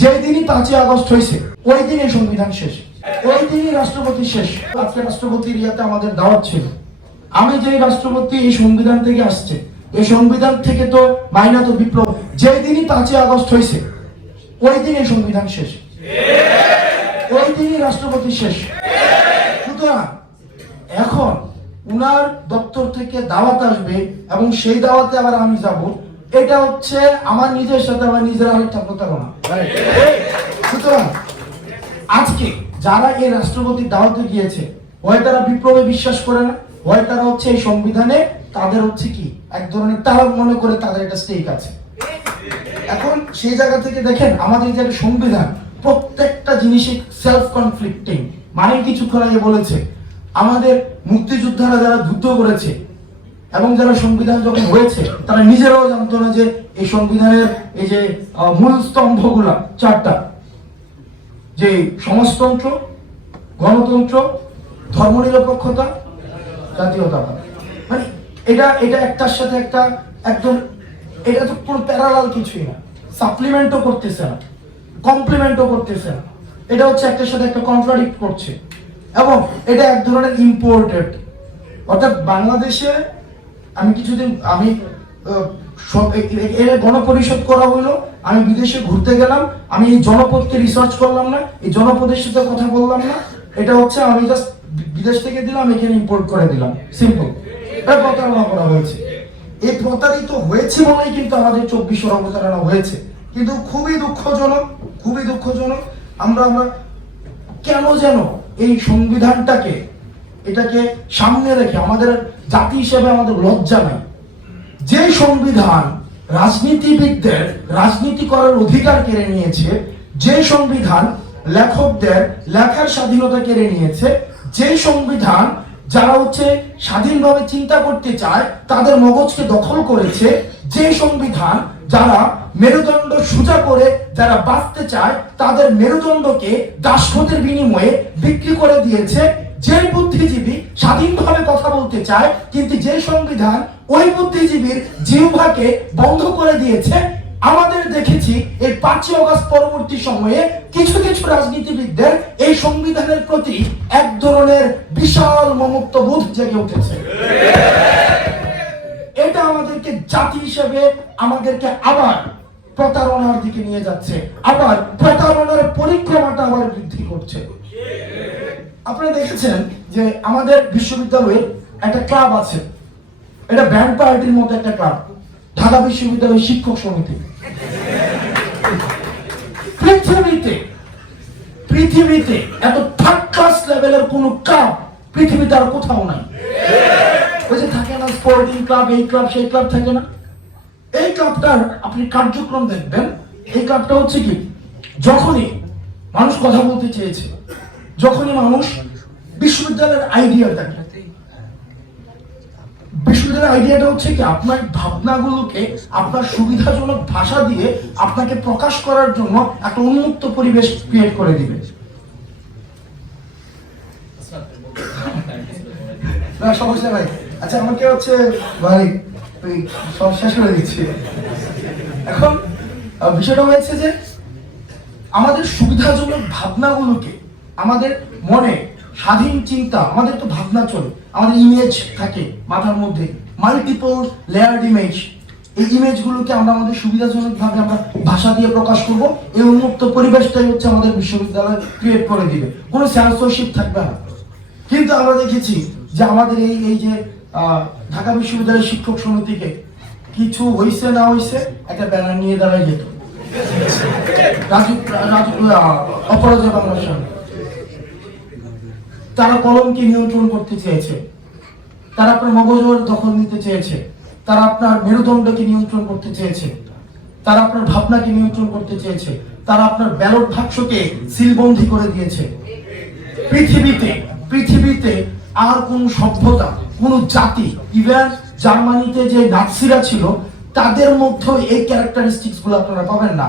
যেই দিনই 5ই আগস্ট হয়েছে ওই দিনই সংবিধান শেষ, ওই দিনই রাষ্ট্রপতি শেষ। আজকে রাষ্ট্রপতির ইয়াতে আমাদের দাওয়াত ছিল। আমি যে রাষ্ট্রপতি এই সংবিধান থেকে আসছে, এই সংবিধান থেকে তো মাইনা তো বিপ্লব। যেই দিনই 5ই আগস্ট হয়েছে ওই দিনই সংবিধান শেষ, ওই দিনই রাষ্ট্রপতি শেষ। সুতরাং এখন উনার দপ্তর থেকে দাওয়াত আসবে এবং সেই দাওয়াতে আবার আমি যাব, এটা হচ্ছে আমার নিজের সাথে আমার নিজের আরেকটা প্রতারণা। সুতরাং আজকে যারা এই রাষ্ট্রপতির দাওয়াতে গিয়েছে, হয় তারা বিপ্লবে বিশ্বাস করে না, হয় তারা হচ্ছে এই সংবিধানে তাদের হচ্ছে কি এক ধরনের তারা মনে করে তাদের একটা স্টেক আছে। এখন সেই জায়গা থেকে দেখেন আমাদের যে সংবিধান প্রত্যেকটা জিনিসে সেলফ কনফ্লিক্টিং। মানে কিছুক্ষণ আগে বলেছে আমাদের মুক্তিযোদ্ধারা যারা যুদ্ধ করেছে এবং যারা সংবিধান যখন হয়েছে তারা নিজেরাও জানতো না যে এই সংবিধানের এই যে মূল স্তম্ভগুলা চারটা, যে সমাজতন্ত্র, গণতন্ত্র, ধর্মনিরপেক্ষতা, জাতীয়তাবাদ। মানে এটা একটার সাথে একটা একদম, এটা তো কোনো প্যারালাল কিছুই না, সাপ্লিমেন্টও করতেছে না, কমপ্লিমেন্টও করতেছে না। এটা হচ্ছে একটার সাথে একটা কন্ট্রাডিক্ট করছে এবং এটা এক ধরনের ইম্পোর্টেড। অর্থাৎ বাংলাদেশে আমি কিছুদিন গণপরিষদ করা হইলো, আমি বিদেশে ঘুরতে গেলাম, আমি এই জনপদকে রিসার্চ করলাম না, এই জনপদের সাথে কথা বললাম না, এটা হচ্ছে আমি জাস্ট বিদেশ থেকে দিলাম, এখানে ইম্পোর্ট করে দিলাম, সিম্পল। এটা প্রতারণা করা হয়েছে। এই প্রতারিত হয়েছে বলেই কিন্তু আমাদের 2400 অবতারণা হয়েছে। কিন্তু খুবই দুঃখজনক, খুবই দুঃখজনক আমরা কেন যেন এই সংবিধানটাকে এটাকে সামনে রেখে আমাদের জাতি হিসেবে আমাদের লজ্জা নাই। যে সংবিধান রাজনীতিবিদদের রাজনীতি করার অধিকার কেড়ে নিয়েছে, যে সংবিধান লেখকদের লেখার স্বাধীনতা কেড়ে নিয়েছে, যে সংবিধান যারা হচ্ছে স্বাধীনভাবে চিন্তা করতে চায় তাদের মগজকে দখল করেছে, যে সংবিধান যারা মেরুদণ্ড সোজা করে যারা বাঁচতে চায় তাদের মেরুদণ্ডকে দাসত্বের বিনিময়ে বিক্রি করে দিয়েছে, যে বুদ্ধিজীবী স্বাধীনভাবে কথা বলতে চায় কিন্তু যে সংবিধান ওই বুদ্ধিজীবীর জিহ্বাকে বন্ধ করে দিয়েছে। আমাদের দেখেছি এই 5ই আগস্ট পরবর্তী সময়ে কিছু কিছু রাজনীতিবিদদের এই সংবিধানের প্রতি এক ধরনের বিশাল মমত্ববোধ জেগে উঠেছে। এটা আমাদেরকে জাতি হিসেবে আমাদেরকে আবার প্রতারণার দিকে নিয়ে যাচ্ছে, আবার প্রতারণার পরিক্রমাটা আবার বৃদ্ধি করছে। আপনারা দেখেছেন যে আমাদের বিশ্ববিদ্যালয়ে একটা ক্লাব আছে, এটা ব্যান্ড পার্টির মতো একটা ক্লাব, ঢাকা বিশ্ববিদ্যালয় শিক্ষক সমিতি। পৃথিবীতে এত থার্ড ক্লাস লেভেলের কোন ক্লাব পৃথিবীতে আর কোথাও নাই। ওই যে থাকে না স্পোর্টিং ক্লাব, এই ক্লাব সেই ক্লাব থাকে না, এই ক্লাবটার আপনি কার্যক্রম দেখবেন। এই ক্লাবটা হচ্ছে কি, যখনই মানুষ কথা বলতে চেয়েছে, যখনই মানুষ বিশ্ববিদ্যালয়ের আইডিয়া দেখে, বিশ্ববিদ্যালয়ের আইডিয়াটা হচ্ছে কি আপনার ভাবনাগুলোকে আপনার সুবিধাজনক ভাষা দিয়ে আপনাকে প্রকাশ করার জন্য একটা উন্মুক্ত পরিবেশ ক্রিয়েট করে দিবে। সমস্যা ভাই, আচ্ছা আমাকে হচ্ছে ভাই সব শেষ করে দিচ্ছি। এখন বিষয়টা হয়েছে যে আমাদের সুবিধাজনক ভাবনাগুলোকে, আমাদের মনে স্বাধীন চিন্তা, আমাদের তো ভাবনা চলে, আমাদের ইমেজ থাকে মাথার মধ্যে, মাল্টিপল লেয়ার্ড ইমেজ। এই ইমেজগুলোকে আমরা আমাদের সুবিধাজনকভাবে আমরা ভাষা দিয়ে প্রকাশ করব, এই উন্মুক্ত পরিবেশটাই হচ্ছে আমাদের বিশ্ববিদ্যালয় ক্রিয়েট করে দিবে, কোনো সেন্সরশিপ থাকবে না। কিন্তু আমরা দেখেছি যে আমাদের এই যে ঢাকা বিশ্ববিদ্যালয়ের শিক্ষক সমিতিকে কিছু হইছে না হইছে একটা ব্যানার নিয়ে দাঁড়ায় যেত অপরাজয় বাংলার সামনে। তারা কলমকে নিয়ন্ত্রণ করতে চেয়েছে, তারা আপনার মগজের দখল নিতে চেয়েছে, তারা আপনার মেরুদণ্ডকে নিয়ন্ত্রণ করতে চেয়েছে, তারা আপনার ভাবনাকে নিয়ন্ত্রণ করতে চেয়েছে, তারা আপনার ব্যালট বাক্সকে সিলবন্দি করে দিয়েছে। পৃথিবীতে আর কোন সভ্যতা, কোন জাতি, ইভেন জার্মানিতে যে নাৎসিরা ছিল তাদের মধ্যে এই ক্যারেক্টারিস্টিক্স গুলো আপনারা পাবেন না।